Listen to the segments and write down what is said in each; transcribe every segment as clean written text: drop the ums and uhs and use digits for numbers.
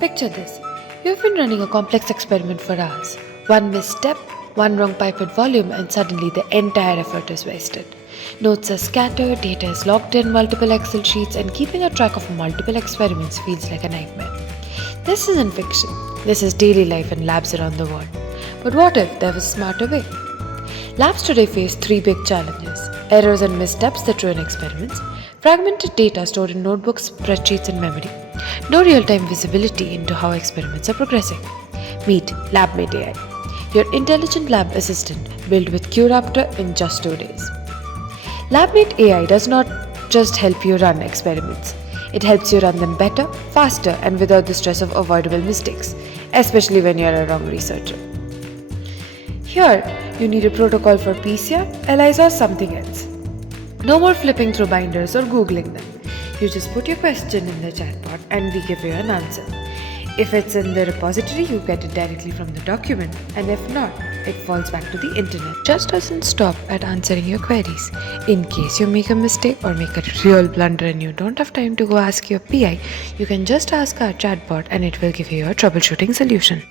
Picture this. You've been running a complex experiment for hours. One misstep, one wrong pipette volume, and suddenly the entire effort is wasted. Notes are scattered, data is locked in multiple Excel sheets, and keeping a track of multiple experiments feels like a nightmare. This isn't fiction. This is daily life in labs around the world. But what if there was a smarter way? Labs today face three big challenges: errors and missteps that ruin experiments, fragmented data stored in notebooks, spreadsheets, and memory, no real time visibility into how experiments are progressing. Meet Labmate Ai, your intelligent lab assistant built with qRaptor in just 2 days. Labmate AI does not just help you run experiments, it helps you run them better, faster, and without the stress of avoidable mistakes, especially when you are a wrong researcher. Here, you need a protocol for PCR, ELISA, or something else. No more flipping through binders or Googling them. You just put your question in the chatbot and we give you an answer. If it's in the repository, you get it directly from the document, and if not, it falls back to the internet. Just doesn't stop at answering your queries. In case you make a mistake or make a real blunder and you don't have time to go ask your PI, you can just ask our chatbot and it will give you a troubleshooting solution.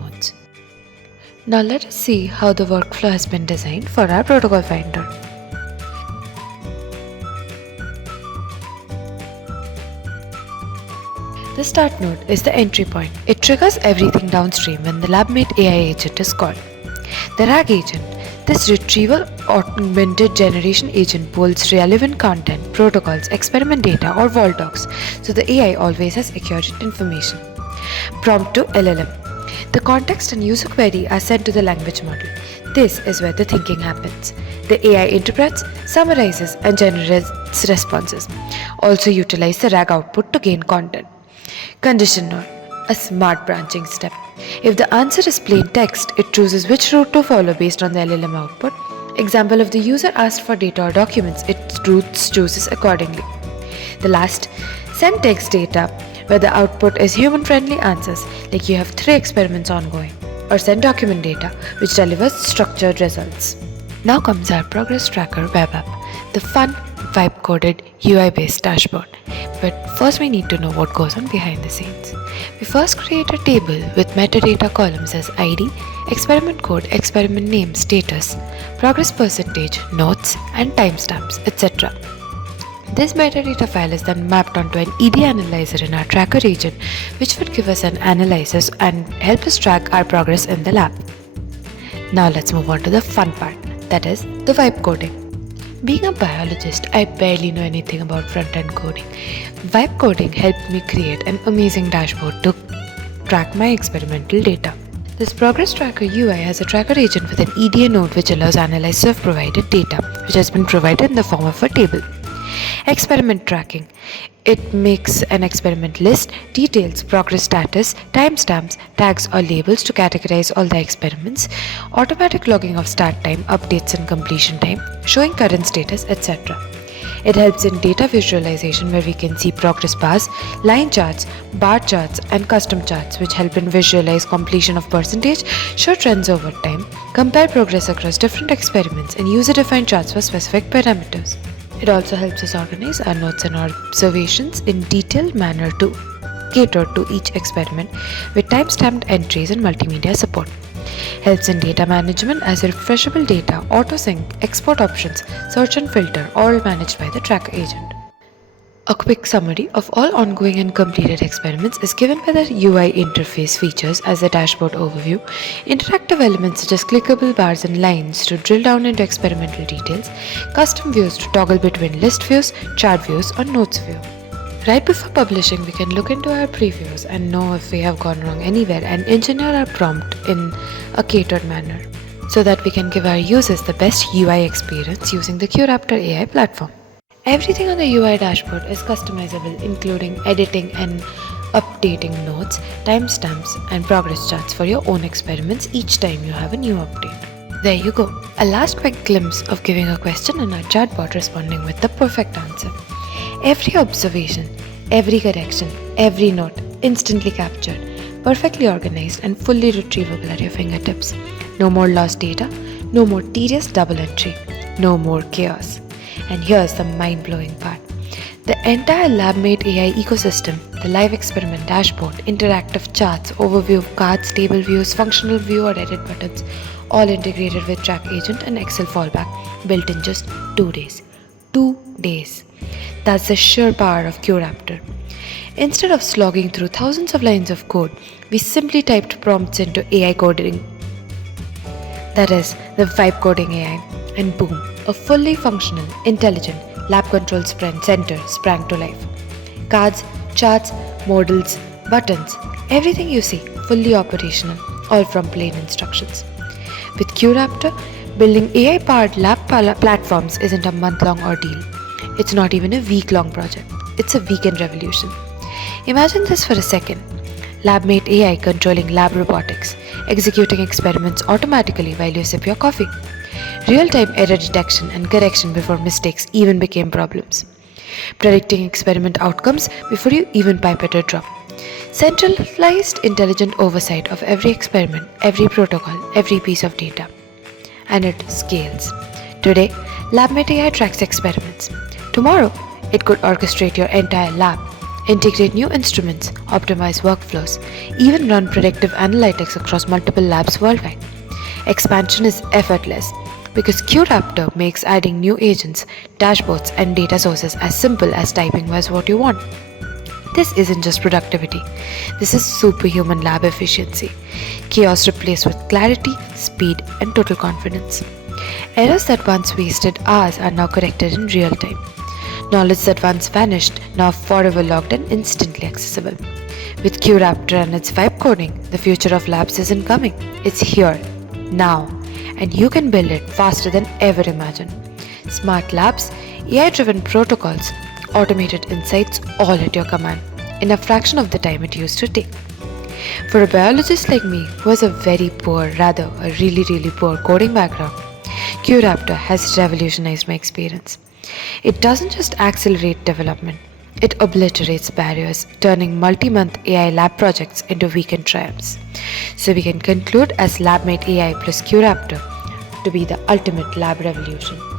Modes. Now let us see how the workflow has been designed for our protocol finder. The start node is the entry point. It triggers everything downstream when the Labmate AI agent is called. The RAG agent, this retrieval augmented generation agent, pulls relevant content, protocols, experiment data, or vault docs, so the AI always has accurate information. Prompt to LLM. The context and user query are sent to the language model. This is where the thinking happens. The AI interprets, summarizes, and generates responses. Also utilize the RAG output to gain content. Condition node, a smart branching step. If the answer is plain text, it chooses which route to follow based on the LLM output. Example, if the user asked for data or documents, its routes chooses accordingly. The last, send text data, where the output is human-friendly answers, like you have 3 experiments ongoing. Or send document data, which delivers structured results. Now comes our progress tracker web app, the fun, vibe-coded, UI-based dashboard. But first we need to know what goes on behind the scenes. We first create a table with metadata columns as ID, experiment code, experiment name, status, progress percentage, notes, and timestamps, etc. This metadata file is then mapped onto an ED analyzer in our tracker agent, which would give us an analysis and help us track our progress in the lab. Now let's move on to the fun part, that is the vibe coding. Being a biologist, I barely know anything about front-end coding. Vibe coding helped me create an amazing dashboard to track my experimental data. This progress tracker UI has a tracker agent with an EDA node which allows analysis of provided data, which has been provided in the form of a table. Experiment tracking. It makes an experiment list, details, progress status, timestamps, tags or labels to categorize all the experiments, automatic logging of start time, updates and completion time, showing current status, etc. It helps in data visualization where we can see progress bars, line charts, bar charts and custom charts which help in visualize completion of percentage, show trends over time, compare progress across different experiments and user-defined charts for specific parameters. It also helps us organize our notes and observations in detailed manner to cater to each experiment with time-stamped entries and multimedia support. Helps in data management as refreshable data, auto-sync, export options, search and filter, all managed by the tracker agent. A quick summary of all ongoing and completed experiments is given by the UI interface features as a dashboard overview, interactive elements such as clickable bars and lines to drill down into experimental details, custom views to toggle between list views, chart views, or notes view. Right before publishing, we can look into our previews and know if we have gone wrong anywhere and engineer our prompt in a catered manner so that we can give our users the best UI experience using the qRaptor AI platform. Everything on the UI dashboard is customizable, including editing and updating notes, timestamps, and progress charts for your own experiments each time you have a new update. There you go, a last quick glimpse of giving a question and our chatbot responding with the perfect answer. Every observation, every correction, every note instantly captured, perfectly organized and fully retrievable at your fingertips. No more lost data, no more tedious double entry, no more chaos. And here's the mind-blowing part. The entire Labmate AI ecosystem, the live experiment dashboard, interactive charts, overview of cards, table views, functional view or edit buttons, all integrated with track agent and Excel fallback, built in just 2 days. 2 days. That's the sheer power of qRaptor. Instead of slogging through thousands of lines of code, we simply typed prompts into AI coding, that is, the vibe coding AI, and boom, a fully functional, intelligent, lab control center sprang to life. Cards, charts, modals, buttons, everything you see, fully operational, all from plain instructions. With qRaptor, building AI-powered lab platforms isn't a month-long ordeal. It's not even a week-long project. It's a weekend revolution. Imagine this for a second. Labmate AI controlling lab robotics, executing experiments automatically while you sip your coffee. Real-time error detection and correction before mistakes even became problems. Predicting experiment outcomes before you even pipette or drop. Centralized intelligent oversight of every experiment, every protocol, every piece of data. And it scales. Today, Labmate AI tracks experiments. Tomorrow, it could orchestrate your entire lab, integrate new instruments, optimize workflows, even run predictive analytics across multiple labs worldwide. Expansion is effortless because qRaptor makes adding new agents, dashboards, and data sources as simple as typing was what you want. This isn't just productivity. This is superhuman lab efficiency. Chaos replaced with clarity, speed, and total confidence. Errors that once wasted hours are now corrected in real time. Knowledge that once vanished, now forever logged and instantly accessible. With qRaptor and its vibe coding, the future of labs isn't coming. It's here, now, and you can build it faster than ever imagined. Smart labs, AI-driven protocols, automated insights, all at your command, in a fraction of the time it used to take. For a biologist like me who has a very poor, rather a really poor coding background, qRaptor has revolutionized my experience. It doesn't just accelerate development, it obliterates barriers, turning multi-month AI lab projects into weekend triumphs. So we can conclude as Labmate AI plus qRaptor to be the ultimate lab revolution.